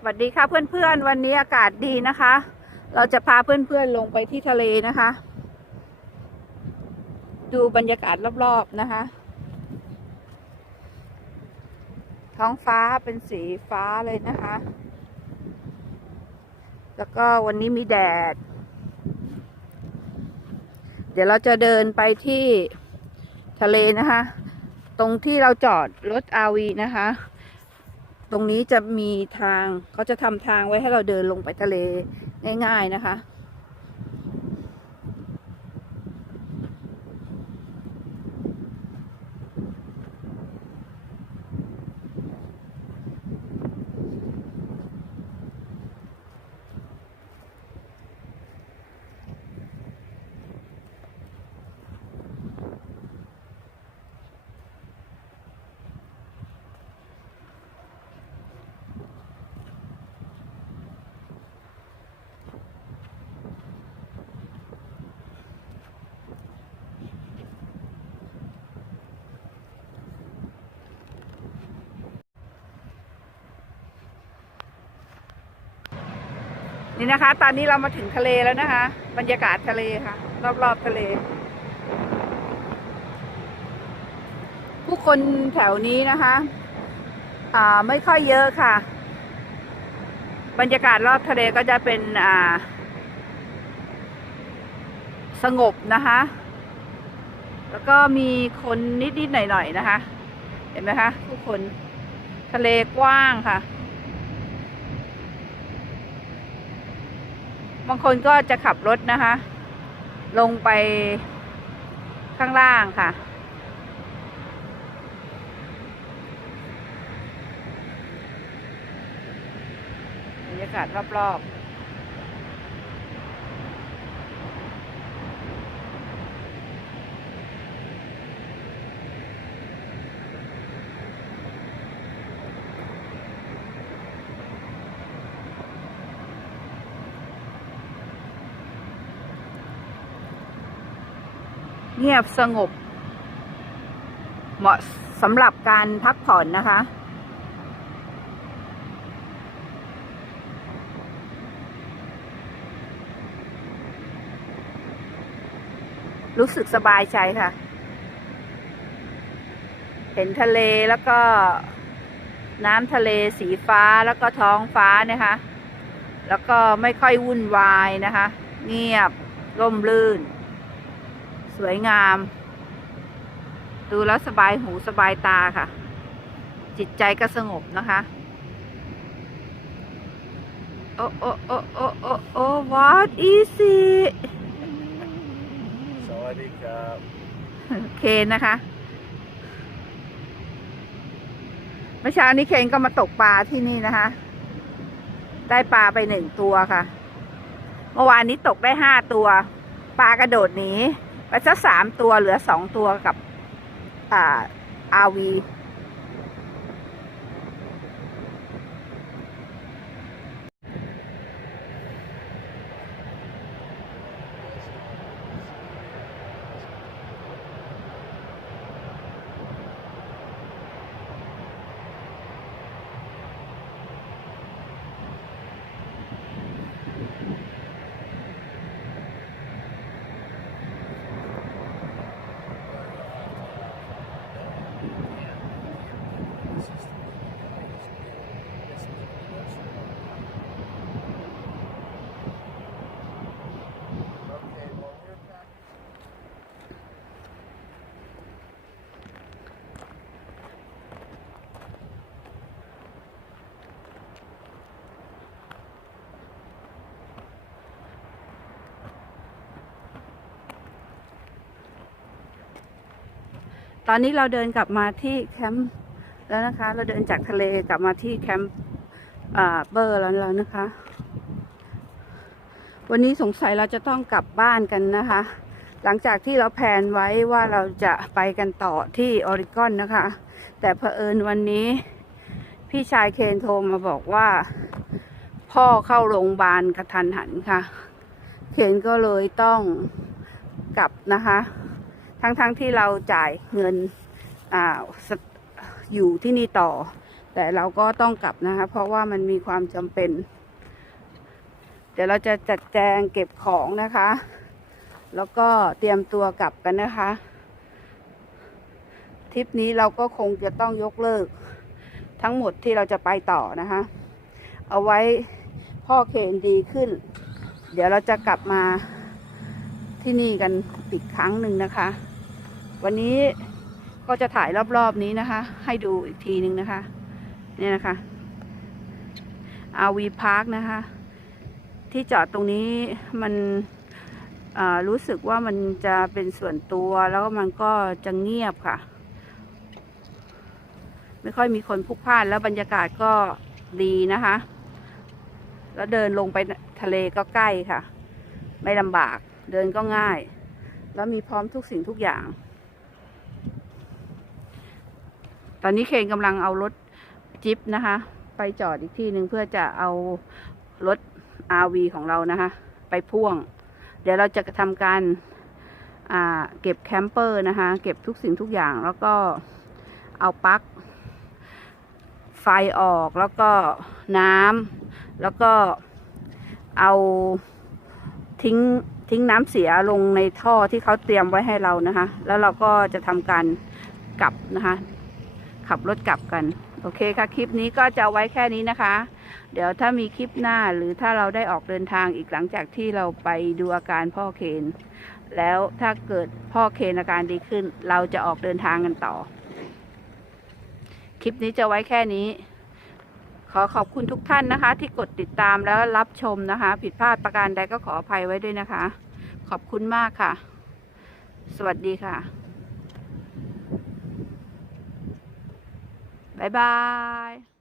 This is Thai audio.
สวัสดีค่ะเพื่อนๆ วันนี้อากาศดีนะคะ เราจะพาเพื่อนๆลงไปที่ทะเลนะคะ ดูบรรยากาศรอบๆนะคะ ท้องฟ้าเป็นสีฟ้าเลยนะคะ แล้วก็วันนี้มีแดด เดี๋ยวเราจะเดินไปที่ทะเลนะคะ ตรงที่เราจอดรถอาวีนะคะ ตรงนี้จะมีทางเขาจะทำทางไว้ให้เราเดินลงไปทะเลง่าย ๆนะคะ นี่นะคะ ตอนนี้เรามาถึงทะเลแล้วนะคะ บรรยากาศทะเลค่ะ รอบๆทะเล ผู้คนแถวนี้นะคะ อ่าไม่ค่อยเยอะค่ะ บรรยากาศรอบทะเลก็จะเป็นอ่า สงบนะคะ แล้วก็มีคนนิดๆหน่อยๆนะคะ เห็นไหมคะผู้คนทะเลกว้างค่ะ บางคนก็จะขับรถนะคะ ลงไปข้างล่างค่ะ บรรยากาศรอบๆ เงียบสงบ เหมาะสำหรับการพักผ่อนนะคะ รู้สึกสบายใจค่ะ เห็นทะเลแล้วก็น้ำทะเลสีฟ้าแล้วก็ท้องฟ้านะคะ แล้วก็ไม่ค่อยวุ่นวายนะคะ เงียบร่มรื่น สวยงาม ดูแล้วสบายหูสบายตาค่ะ จิตใจก็สงบนะคะ โอ้โอ้โอ้โอ้โอ้โอ้ what is it สวัสดีครับโอเคนะคะเมื่อเช้านี้เคนก็มาตกปลาที่นี่นะคะ ได้ปลาไปหนึ่งตัวค่ะ เมื่อวานนี้ตกได้ห้าตัว ปลากระโดดหนี ไปสักสามตัวเหลือสองตัวกับ อ่าอ ตอนนี้เราเดินกลับมาที่แคมป์แล้วนะคะ เราเดินจากทะเลกลับมาที่แคมป์เบอร์แล้วแล้วนะคะ วันนี้สงสัยเราจะต้องกลับบ้านกันนะคะ หลังจากที่เราแผนไว้ว่าเราจะไปกันต่อที่ออริกอนนะคะ แต่เผอิญวันนี้พี่ชายเคนโทรมาบอกว่า พ่อเข้าโรงพยาบาลกระทันหันค่ะ เคนก็เลยต้องกลับนะคะ ทั้งๆทที่เราจ่ายเงินอ่าอยู่ที่นี่ต่อแต่แต่เราก็ต้องกลับนะคะ เพราะว่ามันมีความจำเป็น เดี๋ยวเราจะจัดแจงเก็บของนะคะ แล้วก็เตรียมตัวกลับกันนะคะทริปนี้เราก็คงจะต้องยกเลิก ทั้งหมดที่เราจะไปต่อนะคะ เอาไว้พ่อเคนดีขึ้น เดี๋ยวเราจะกลับมาที่นี่กันอีกครั้งหนึ่งนะคะ วันนี้ก็จะถ่ายรอบๆนี้นะคะ ให้ดูอีกทีหนึ่งนะคะ เนี่ยนะคะ RV Park นะคะ ที่จอดตรงนี้มันรู้สึกว่ามันจะเป็นส่วนตัวแล้วก็มันก็จะเงียบค่ะ ไม่ค่อยมีคนพลุกพล่านแล้วบรรยากาศก็ดีนะคะ แล้วเดินลงไปทะเลก็ใกล้ค่ะ ไม่ลำบากเดินก็ง่าย แล้วมีพร้อมทุกสิ่งทุกอย่าง ตอนนี้เคนกำลังเอารถจิ๊บนะคะ ไปจอดอีกที่หนึ่งเพื่อจะเอารถ RV ของเรานะคะ ไปพ่วง เดี๋ยวเราจะทำการเก็บแคมเปอร์นะคะ เก็บทุกสิ่งทุกอย่างแล้วก็เอาปลั๊กไฟออกแล้วก็น้ำแล้วก็เอาทิ้งทิ้งน้ำเสียลงในท่อที่เขาเตรียมไว้ให้เรานะคะ แล้วเราก็จะทำการกลับนะคะ ขับรถกลับกัน โอเคค่ะ คลิปนี้ก็จะไว้แค่นี้นะคะ เดี๋ยวถ้ามีคลิปหน้าหรือถ้าเราได้ออกเดินทางอีกหลังจากที่เราไปดูอาการพ่อเคน แล้วถ้าเกิดพ่อเคนอาการดีขึ้น เราจะออกเดินทางกันต่อ คลิปนี้จะไว้แค่นี้ ขอขอบคุณทุกท่านนะคะ ที่กดติดตามแล้วรับชมนะคะ ผิดพลาดประการใดก็ขออภัยไว้ด้วยนะคะ ขอบคุณมากค่ะ สวัสดีค่ะ บ๊ายบาย